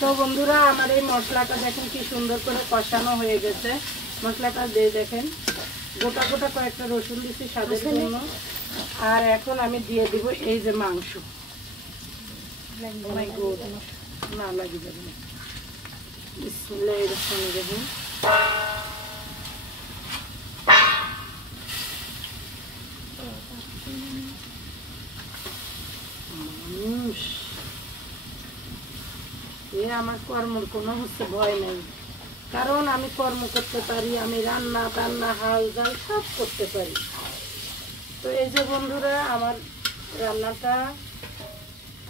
তো বন্ধুরা আমার এই মশলাটা দেখেন কি সুন্দর করে কষানো হয়ে গেছে। মশলাটা দিয়ে দেখেন গোটা গোটা কয়েকটা রসুন দিচ্ছি স্বাদের জন্য। আর এখন আমি দিয়ে দিব এই যে মাংস। না লাগি যাবে না। বিসমিল্লাহির রহমানির রহিম। আমার কর্মর কোনো ভয় নাই, কারণ আমি কর্ম করতে পারি, আমি রান্না টান্না হাল জাল সব করতে পারি। তো এই যে বন্ধুরা আমার রান্নাটা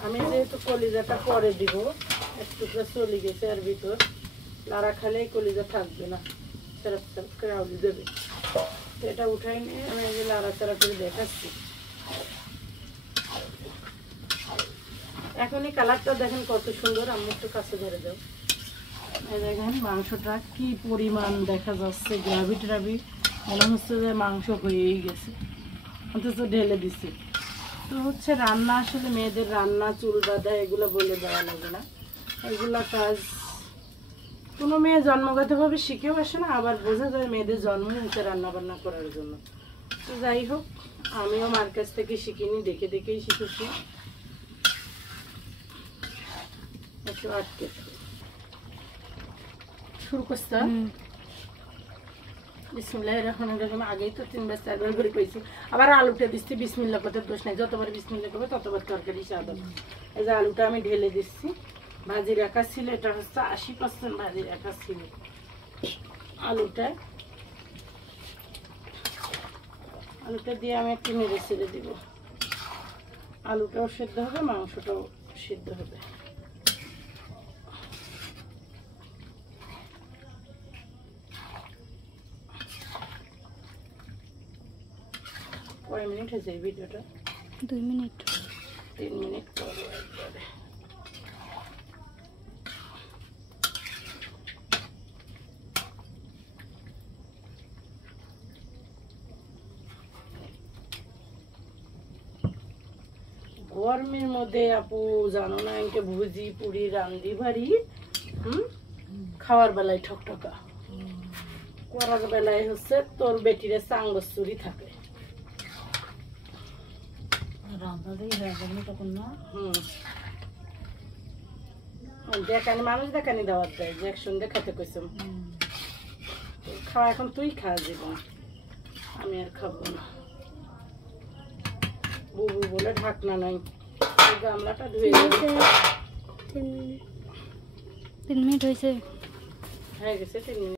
আমি যেহেতু কলিজাটা পরে দিব, একটু চলে গেছে আর ভিতর লাড়া খালেই কলিজা থাকবে না, সেরপ সেরপ করে আউলি দেবে। তো এটা উঠাই নিয়ে আমি এই যে লাড়া চাড়া করে দেখাচ্ছি। এখনই কালারটা দেখেন কত সুন্দর। আমি একটু কাছে ধরে দাও। এই দেখেন মাংসটা কি পরিমাণ দেখা যাচ্ছে, গ্রাভি ট্রাভি মনে হচ্ছে যে মাংস হয়েই গেছে, অথচ ঢেলে দিছি। তো হচ্ছে রান্না আসলে মেয়েদের রান্না চুল বাঁধা এগুলো বলে দেওয়া লাগে না। এগুলা কাজ কোনো মেয়ে জন্মগতভাবে শিখেও আসে না, আবার বোঝা যায় মেয়েদের জন্ম হয়েছে রান্না বান্না করার জন্য। তো যাই হোক, আমিও মার কাছ থেকে শিখিনি, দেখে দেখেই শিখেছি। একটু আটকে শুরু করতে বিসমিল্লাহির রহমানির রহিম। আগেই তো 3 বার 4 বার করে কইছি, আবার আলুটা দিচ্ছি। বিসমিল্লাহ করতে দোষ নাই, যতবার বিসমিল্লাহ করবে ততবার তরকারি স্বাদ হবে। এই যে আলুটা আমি ঢেলে দিচ্ছি। ভাজি রাখা ছিল, এটা হচ্ছে 80% ভাজি রাখা ছিল। আলুটা দিয়ে আমি একটু নেড়ে ছেড়ে দিব। আলুটাও সিদ্ধ হবে, মাংসটাও সিদ্ধ হবে। কয় মিনিট হয়েছে এই ভিডিওটা? 2 মিনিট 3 মিনিট করবো একবারে। গরমের মধ্যে আপু জানো না, এনকে ভুজি পুরি রান্দি ভারি খাওয়ার বেলায় ঠকঠকা, করার বেলায় হচ্ছে তোর বেটিরে চাঙ্গচুরি থাকে। দেখানি মানুষ দেখানি দাওয়াত দেয় যে একসঙ্গে দেখাতে কইসম খাওয়া। এখন তুই খা জীবন, আমি আর খাবো না। বুবু বলে ঢাকনা নাই, গামলাটা ধুয়ে 3 মিনিট হয়েছে। হয়ে গেছে 3 মিনিট।